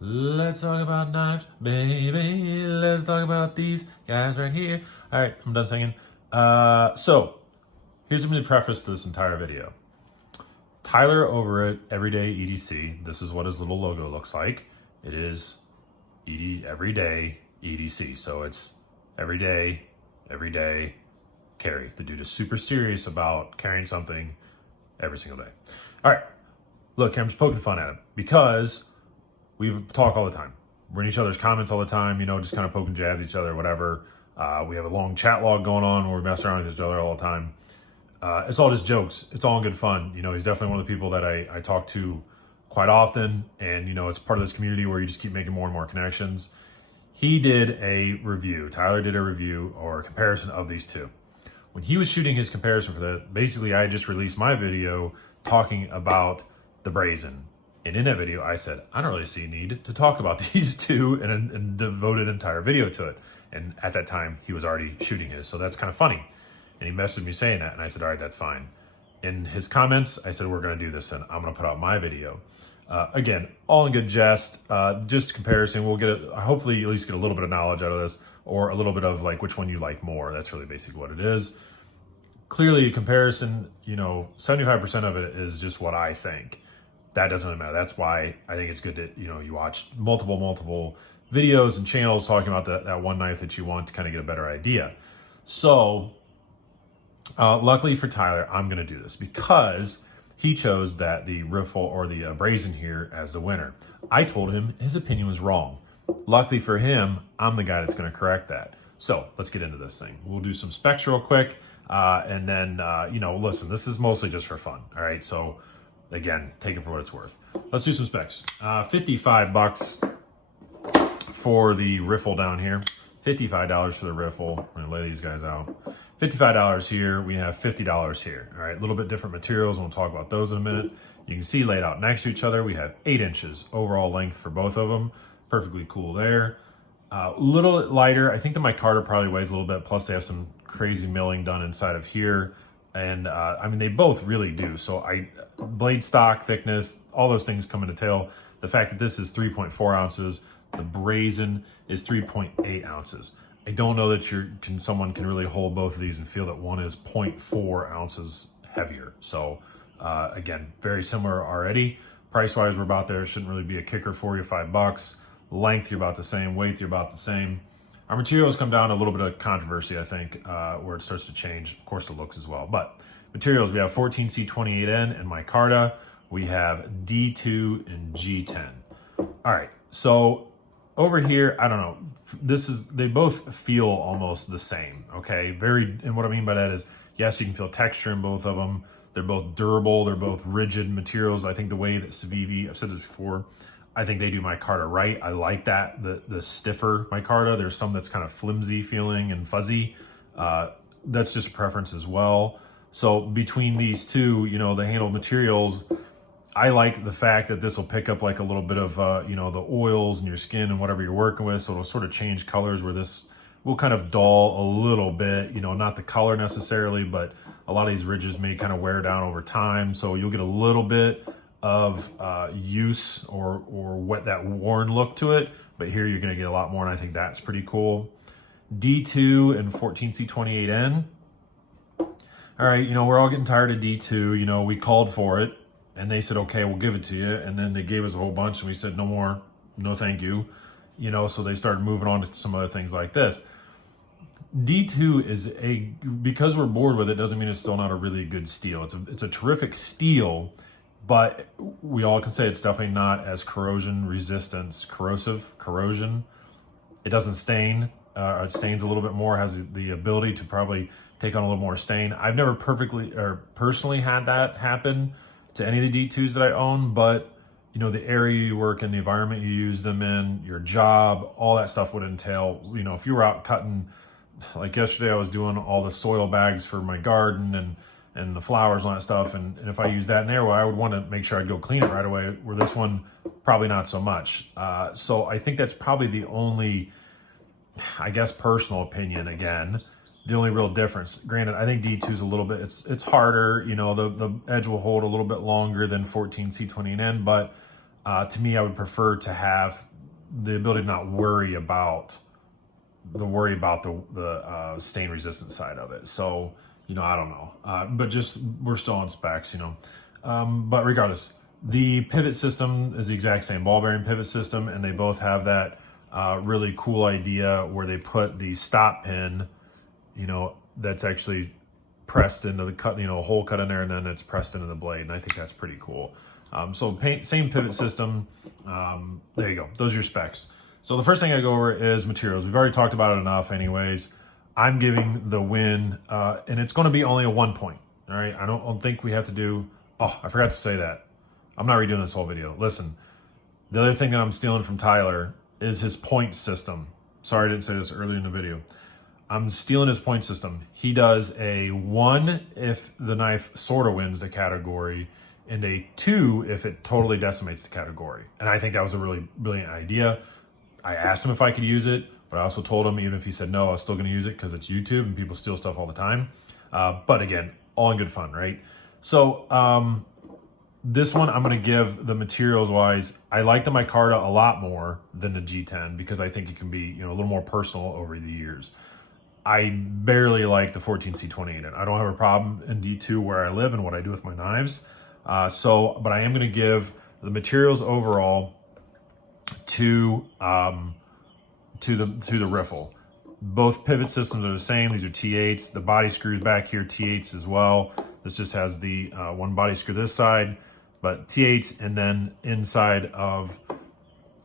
Let's talk about knives, baby. Let's talk about these guys right here. All right, I'm done singing. So here's going to be the preface to this entire video. Tyler over at Everyday EDC, this is what his little logo looks like. It is Everyday EDC. So it's every day, carry. The dude is super serious about carrying something every single day. All right, look, I'm just poking fun at him because we talk all the time. We're in each other's comments all the time, just kind of poking jabs at each other, whatever. We have a long chat log going on where we mess around with each other all the time. It's all just jokes. It's all in good fun. He's definitely one of the people that I talk to quite often. And, it's part of this community where you just keep making more and more connections. He did a review. Tyler did a review or a comparison of these two. When he was shooting his comparison for that, basically I just released my video talking about the Brazen. And in that video, I said, I don't really see a need to talk about these two and devoted an entire video to it. And at that time, he was already shooting his. So that's kind of funny. And he messaged me saying that. And I said, all right, that's fine. In his comments, I said, we're going to do this and I'm going to put out my video. Again, all in good jest, just comparison. We'll get hopefully at least get a little bit of knowledge out of this or a little bit of like which one you like more. That's really basically what it is. Clearly, comparison, 75% of it is just what I think. That doesn't really matter. That's why I think it's good that, you watch multiple videos and channels talking about that one knife that you want to kind of get a better idea. So luckily for Tyler, I'm going to do this because he chose that the Riffle or the Brazen here as the winner. I told him his opinion was wrong. Luckily for him, I'm the guy that's going to correct that. So let's get into this thing. We'll do some specs real quick. And then, listen, this is mostly just for fun. All right. So again, take it for what it's worth. Let's do some specs. $55 for the Riffle down here. $55 for the Riffle. I'm gonna lay these guys out. $55 here. We have $50 here. All right, a little bit different materials. And we'll talk about those in a minute. You can see laid out next to each other. We have 8 inches overall length for both of them. Perfectly cool there. A little lighter. I think the micarta probably weighs a little bit. Plus, they have some crazy milling done inside of here. And they both really do. So blade stock, thickness, all those things come into tail. The fact that this is 3.4 ounces, the Brazen is 3.8 ounces. I don't know that someone can really hold both of these and feel that one is 0.4 ounces heavier. So again, very similar already. Price-wise, we're about there. It shouldn't really be a kicker, $4 to $5. Length, you're about the same. Weight, you're about the same. Our materials come down to a little bit of controversy, I think, where it starts to change. Of course, the looks as well. But materials, we have 14C28N and micarta. We have D2 and G10. All right, so over here, I don't know. They both feel almost the same, okay? And what I mean by that is, yes, you can feel texture in both of them. They're both durable. They're both rigid materials. I think the way that Civivi, I've said this before, I think they do micarta right. I like that, the stiffer micarta. There's some that's kind of flimsy feeling and fuzzy. That's just a preference as well. So between these two, the handled materials, I like the fact that this will pick up like a little bit of, the oils in your skin and whatever you're working with. So it'll sort of change colors where this will kind of dull a little bit, not the color necessarily, but a lot of these ridges may kind of wear down over time. So you'll get a little bit of use or that worn look to it, but here you're going to get a lot more, and I think that's pretty cool. D2 and 14C28N. All right, we're all getting tired of D2. We called for it, and they said, okay, we'll give it to you, and then they gave us a whole bunch, and we said, no more, no thank you. So they started moving on to some other things like this. D2 is because we're bored with it, doesn't mean it's still not a really good steel. It's a terrific steel, but we all can say it's definitely not as corrosive. It doesn't stain. It stains a little bit more, has the ability to probably take on a little more stain. I've never personally had that happen to any of the D2s that I own, but the area you work in, the environment you use them in, your job, all that stuff would entail, if you were out cutting, like yesterday I was doing all the soil bags for my garden and the flowers and all that stuff. And if I use that in there, well, I would want to make sure I'd go clean it right away, where this one, probably not so much. So I think that's probably the only, I guess, personal opinion, again, the only real difference. Granted, I think D2 is a little bit, it's harder, the edge will hold a little bit longer than 14C20N, but to me, I would prefer to have the ability to not worry about the stain resistant side of it. So, you know, I don't know, but just, we're still on specs, you know. But regardless, the pivot system is the exact same ball bearing pivot system, and they both have that really cool idea where they put the stop pin, you know, that's actually pressed into the cut, you know, a hole cut in there, and then it's pressed into the blade. And I think that's pretty cool. So same pivot system. There you go. Those are your specs. So the first thing I go over is materials. We've already talked about it enough anyways. I'm giving the win, and it's going to be only a 1 point. All right. I don't think we have to do, oh, I forgot to say that. I'm not redoing this whole video. Listen, the other thing that I'm stealing from Tyler is his point system. Sorry I didn't say this earlier in the video. I'm stealing his point system. He does a 1 if the knife sort of wins the category, and a 2 if it totally decimates the category. And I think that was a really brilliant idea. I asked him if I could use it, but I also told him even if he said no, I was still gonna use it because it's YouTube and people steal stuff all the time. But again, all in good fun, right? So this one I'm gonna give the materials wise, I like the micarta a lot more than the G10 because I think it can be, you know, a little more personal over the years. I barely like the 14C28, and I don't have a problem in D2 where I live and what I do with my knives. But I am going to give the materials overall to the Riffle. Both pivot systems are the same. These are T8s. The body screws back here, T8s as well. This just has the one body screw this side, but T8s, and then inside of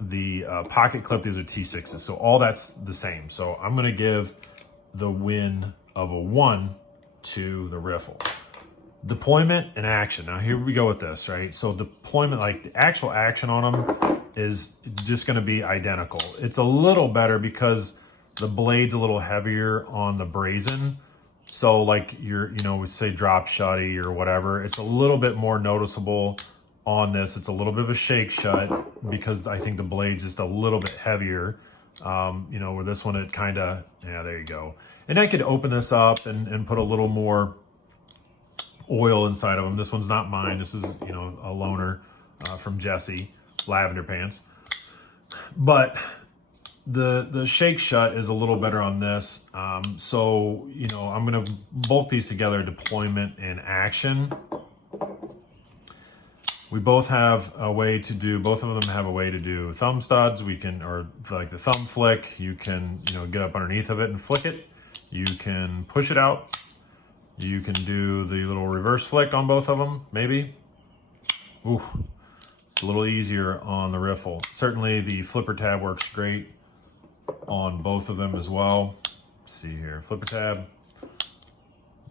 the pocket clip, these are T6s. So all that's the same. So I'm going to give the win of a 1 to the Riffle. Deployment and action. Now here we go with this, right? So deployment, like the actual action on them is just going to be identical. It's a little better because the blade's a little heavier on the Brazen. So like your, you know, we say drop shutty or whatever, it's a little bit more noticeable on this. It's a little bit of a shake shut because I think the blade's just a little bit heavier. You know, where this one, it kind of, yeah, there you go. And I could open this up and put a little more oil inside of them. This one's not mine. This is, you know, a loaner from Jesse, Lavender Pants. But the shake shut is a little better on this. So, you know, I'm going to bulk these together, deployment and action. We both have a way to do, both of them have a way to do thumb studs. We can, or like the thumb flick, you can, you know, get up underneath of it and flick it. You can push it out. You can do the little reverse flick on both of them, maybe. Ooh, it's a little easier on the Riffle. Certainly the flipper tab works great on both of them as well. Let's see here, flipper tab.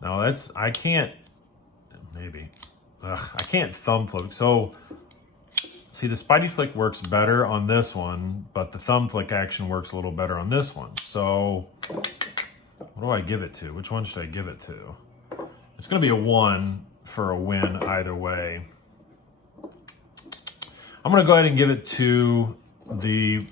Now that's, I can't, maybe. I can't thumb flick. So, see, the Spidey flick works better on this one, but the thumb flick action works a little better on this one. So, what do I give it to? Which one should I give it to? It's going to be a 1 for a win either way. I'm going to go ahead and give it to the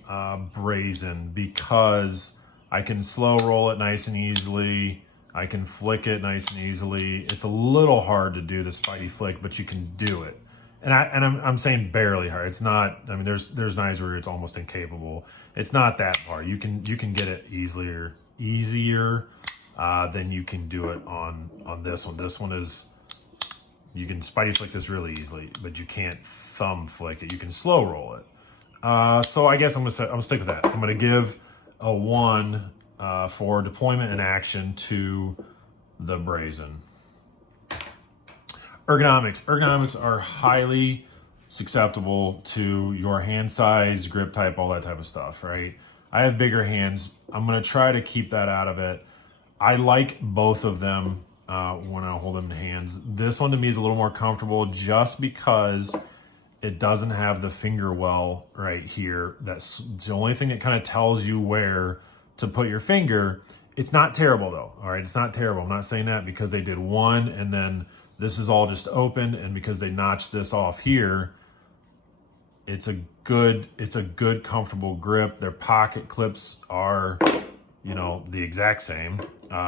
Brazen because I can slow roll it nice and easily. I can flick it nice and easily. It's a little hard to do the Spidey flick, but you can do it. And I'm saying barely hard. It's not, I mean, there's knives where it's almost incapable. It's not that hard. You can get it easier than you can do it on this one. This one is, you can Spidey flick this really easily, but you can't thumb flick it. You can slow roll it. So I guess I'm gonna stick with that. I'm gonna give a 1 for deployment and action to the Brazen. Ergonomics. Ergonomics are highly susceptible to your hand size, grip type, all that type of stuff, right? I have bigger hands. I'm going to try to keep that out of it. I like both of them when I hold them in hands. This one to me is a little more comfortable just because it doesn't have the finger well right here. That's the only thing that kind of tells you where to put your finger. It's not terrible though. All right, it's not terrible. I'm not saying that because they did one and then this is all just open, and because they notched this off here, it's a good comfortable grip. Their pocket clips are, you know, the exact same,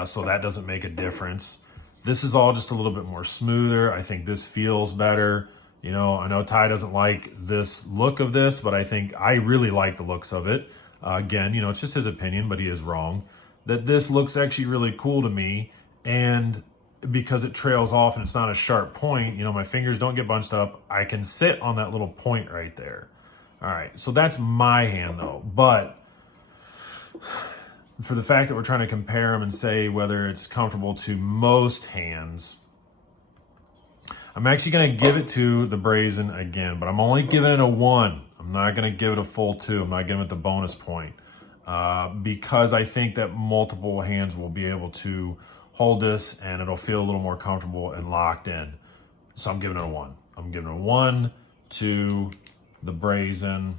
so that doesn't make a difference. This is all just a little bit more smoother. I think this feels better. You know, I know Ty doesn't like this look of this, but I think I really like the looks of it. Again, you know, it's just his opinion, but he is wrong. That this looks actually really cool to me, and because it trails off and it's not a sharp point, you know, my fingers don't get bunched up. I can sit on that little point right there. All right, so that's my hand though. But for the fact that we're trying to compare them and say whether it's comfortable to most hands, I'm actually going to give it to the Brazen again, but I'm only giving it a 1. I'm not going to give it a full 2. I'm not giving it the bonus point because I think that multiple hands will be able to hold this and it'll feel a little more comfortable and locked in. So I'm giving it a 1. I'm giving it a 1 to the Brazen.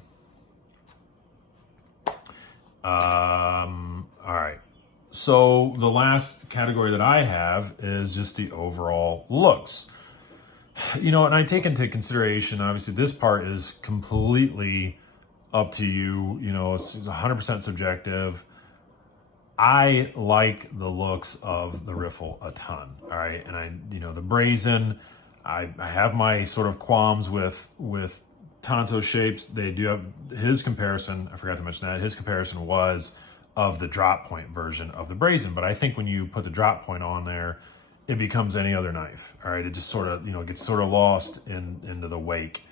All right. So the last category that I have is just the overall looks. You know, and I take into consideration, obviously, this part is completely up to you. You know, it's 100% subjective. I like the looks of the Riffle a ton. All right. And you know, the Brazen, I have my sort of qualms with Tonto shapes. They do have his comparison. I forgot to mention that. His comparison was of the drop point version of the Brazen. But I think when you put the drop point on there, it becomes any other knife. All right, it just sort of, you know, gets sort of lost into the wake.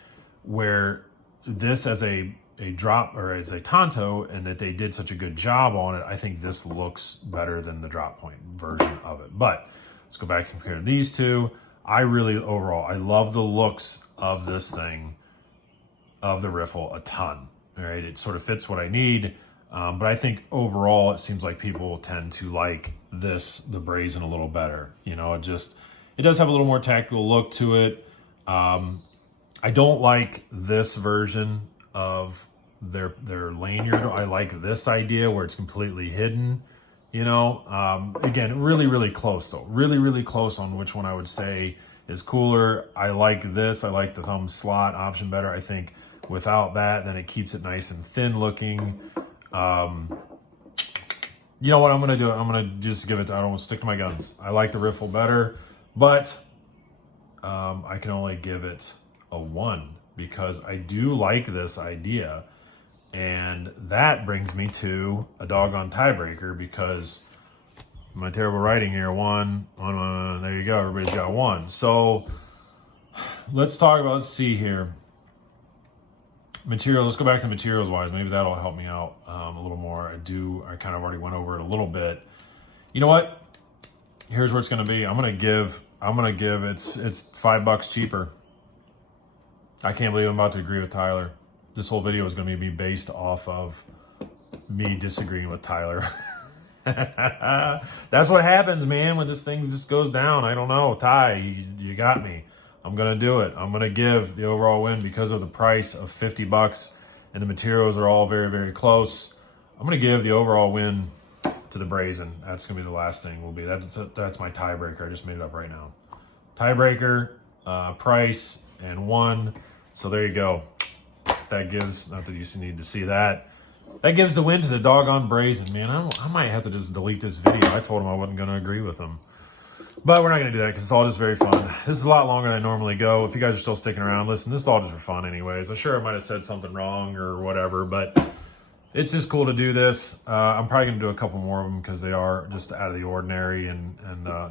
Where this as a drop or as a Tonto, and that they did such a good job on it, I think this looks better than the drop point version of it. But let's go back and compare these two. I really, overall, I love the looks of this thing, of the Riffle a ton. All right, it sort of fits what I need. But I think overall, it seems like people tend to like the Brazen a little better. You know, it does have a little more tactical look to it. I don't like this version of their lanyard. I like this idea where it's completely hidden. You know, again, really, really close though. Really, really close on which one I would say is cooler. I like this. I like the thumb slot option better. I think without that, then it keeps it nice and thin looking. You know what I'm going to do? I'm going to just give it, I don't want to stick to my guns. I like the Riffle better, but I can only give it a 1 because I do like this idea. And that brings me to a doggone tiebreaker because my terrible writing here, 1, there you go. Everybody's got 1. So let's talk about C here. Materials, let's go back to materials wise. Maybe that'll help me out a little more. I kind of already went over it a little bit. You know what? Here's where it's going to be. I'm going to give it's $5 cheaper. I can't believe I'm about to agree with Tyler. This whole video is going to be based off of me disagreeing with Tyler. That's what happens, man, when this thing just goes down. I don't know. Ty, you got me. I'm going to do it. I'm going to give the overall win because of the price of $50 and the materials are all very, very close. I'm going to give the overall win to the Brazen. That's going to be the last thing will be. That's my tiebreaker. I just made it up right now. Tiebreaker, price, and 1. So there you go. That gives, not that you need to see that. That gives the win to the doggone Brazen, man. I might have to just delete this video. I told him I wasn't going to agree with him. But we're not going to do that because it's all just very fun. This is a lot longer than I normally go. If you guys are still sticking around, listen, this is all just for fun anyways. I'm sure I might have said something wrong or whatever, but it's just cool to do this. I'm probably going to do a couple more of them because they are just out of the ordinary and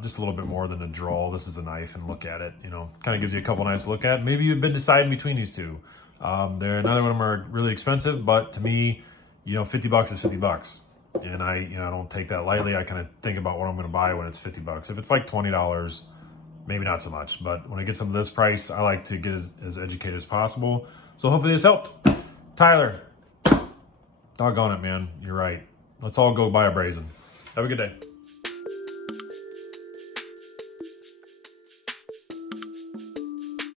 just a little bit more than a draw. This is a knife and look at it. You know, kind of gives you a couple knives to look at. Maybe you've been deciding between these two. Neither one of them are really expensive, but to me, you know, $50 is $50. And I don't take that lightly. I kind of think about what I'm going to buy when it's $50. If it's like $20, maybe not so much. But when I get some of this price, I like to get as educated as possible. So hopefully this helped. Tyler, doggone it, man. You're right. Let's all go buy a Brazen. Have a good day.